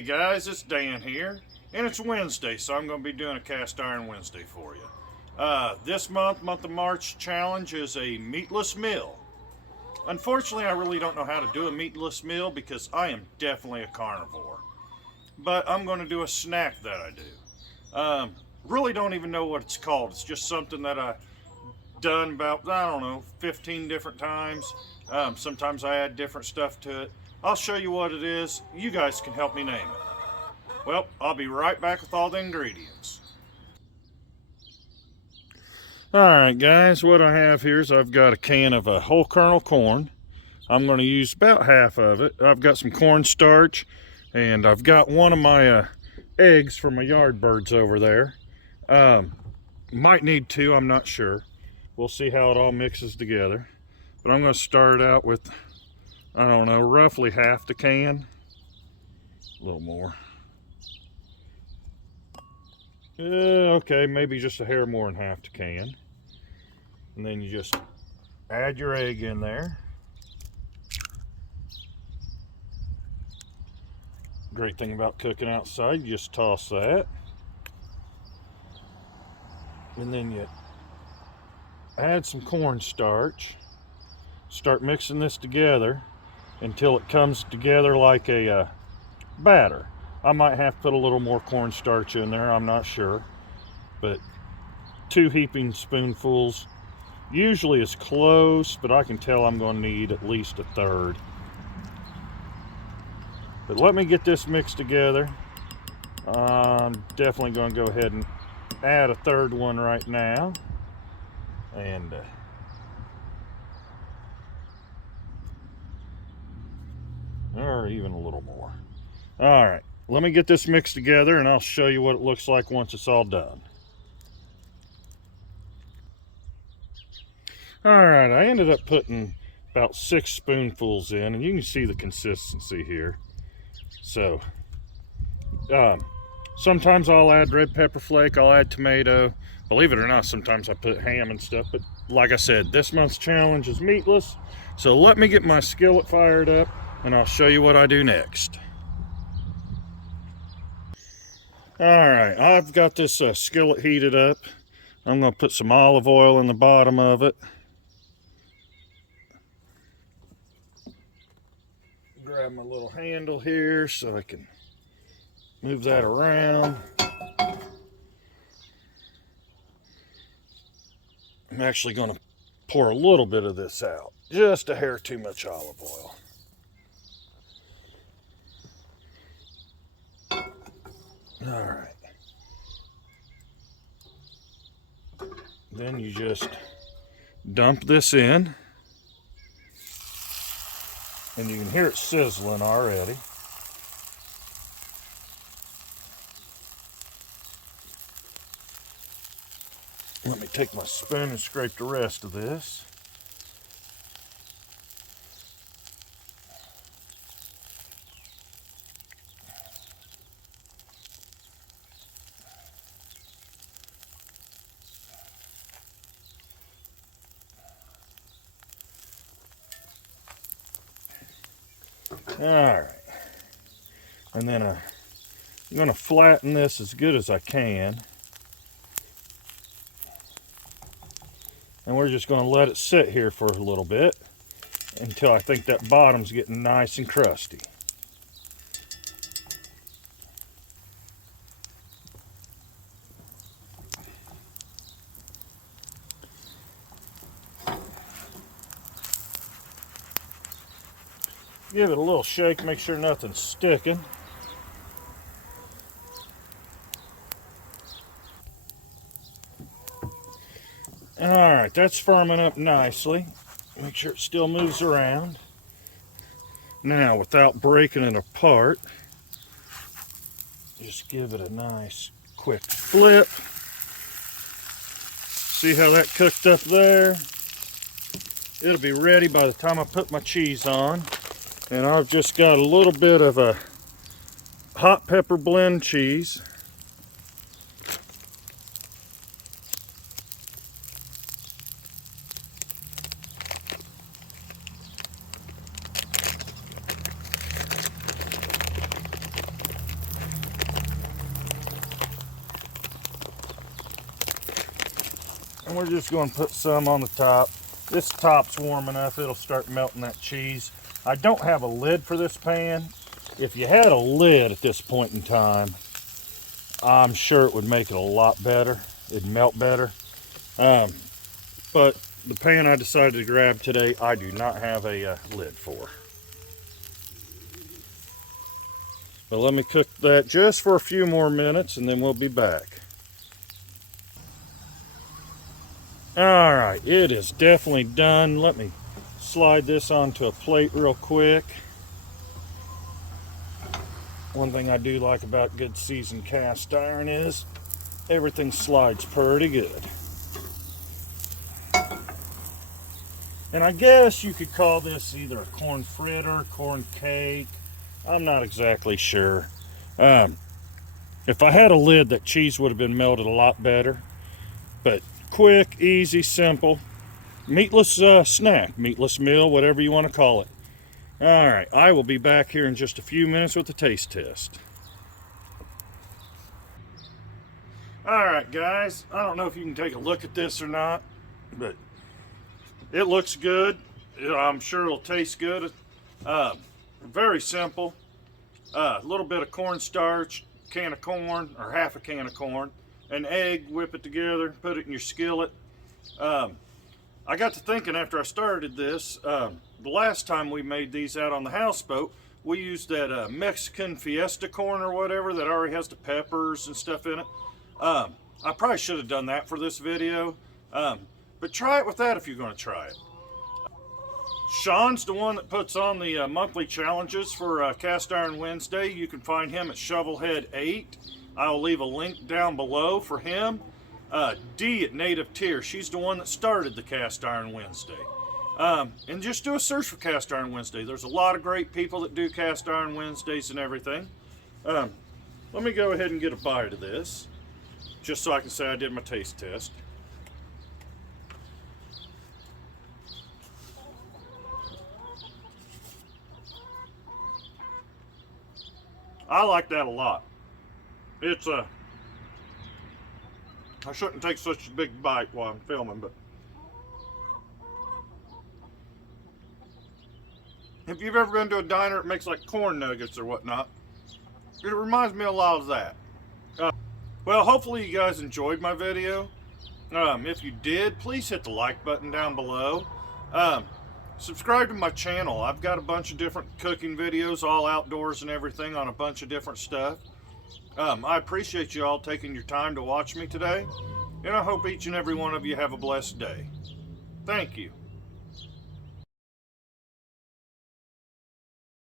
Hey guys, it's Dan here, and it's Wednesday, so I'm going to be doing a Cast Iron Wednesday for you. This month of March challenge is a meatless meal. Unfortunately, I really don't know how to do a meatless meal because I am definitely a carnivore. But I'm going to do a snack that I do. Really don't even know what it's called. It's just something that I've done about, I don't know, 15 different times. Sometimes I add different stuff to it. I'll show you what it is. You guys can help me name it. Well, I'll be right back with all the ingredients. Alright guys, what I have here is I've got a can of whole kernel corn. I'm going to use about half of it. I've got some cornstarch, and I've got one of my eggs from my yard birds over there. Might need two, I'm not sure. We'll see how it all mixes together. But I'm going to start out with, I don't know, roughly half the can. A little more. Okay, maybe just a hair more than half the can. And then you just add your egg in there. Great thing about cooking outside, you just toss that. And then you add some cornstarch. Start mixing this together until it comes together like a batter. I might have to put a little more cornstarch in there, I'm not sure. But 2 heaping spoonfuls usually is close, but I can tell I'm going to need at least a third. But let me get this mixed together. I'm definitely going to go ahead and add a third one right now. And or even a little more. All right, let me get this mixed together and I'll show you what it looks like once it's all done. All right, I ended up putting about 6 spoonfuls in, and you can see the consistency here. So sometimes I'll add red pepper flake, I'll add tomato. Believe it or not, sometimes I put ham and stuff, but like I said, this month's challenge is meatless. So let me get my skillet fired up and I'll show you what I do next. All right, I've got this skillet heated up. I'm going to put some olive oil in the bottom of it. Grab my little handle here so I can move that around. I'm actually going to pour a little bit of this out. Just a hair too much olive oil. All right. Then you just dump this in. And you can hear it sizzling already. Let me take my spoon and scrape the rest of this. All right, and then I'm going to flatten this as good as I can. And we're just going to let it sit here for a little bit until I think that bottom's getting nice and crusty. Give it a little shake, make sure nothing's sticking. Alright, that's firming up nicely. Make sure it still moves around. Now, without breaking it apart, just give it a nice quick flip. See how that cooked up there? It'll be ready by the time I put my cheese on. And I've just got a little bit of a hot pepper blend cheese. we're just going to put some on the top. This top's warm enough, it'll start melting that cheese. I don't have a lid for this pan. If you had a lid at this point in time, I'm sure it would make it a lot better. It'd melt better. But the pan I decided to grab today, I do not have a lid for. But let me cook that just for a few more minutes and then we'll be back. All right, it is definitely done. Let me slide this onto a plate real quick. One thing I do like about good seasoned cast iron is everything slides pretty good. And I guess you could call this either a corn fritter, corn cake. I'm not exactly sure. If I had a lid, that cheese would have been melted a lot better. But quick, easy, simple, meatless snack, meatless meal, whatever you want to call it. All right, I will be back here in just a few minutes with the taste test. All right, guys, I don't know if you can take a look at this or not, but it looks good. I'm sure it'll taste good. Very simple. A little bit of cornstarch, can of corn, or half a can of corn, an egg, whip it together, put it in your skillet. I got to thinking after I started this, the last time we made these out on the houseboat, we used that Mexican Fiesta corn or whatever that already has the peppers and stuff in it. I probably should have done that for this video, but try it with that if you're going to try it. Sean's the one that puts on the monthly challenges for Cast Iron Wednesday. You can find him at Shovelhead8. I'll leave a link down below for him. Dee at Native Tearz, she's the one that started the Cast Iron Wednesday. And just do a search for Cast Iron Wednesday. There's a lot of great people that do Cast Iron Wednesdays and everything. Let me go ahead and get a bite of this, just so I can say I did my taste test. I like that a lot. It's I shouldn't take such a big bite while I'm filming, but if you've ever been to a diner that makes like corn nuggets or whatnot, it reminds me a lot of that. Well, hopefully you guys enjoyed my video. If you did, please hit the like button down below. Subscribe to my channel. I've got a bunch of different cooking videos, all outdoors and everything, on a bunch of different stuff. I appreciate you all taking your time to watch me today, and I hope each and every one of you have a blessed day. Thank you.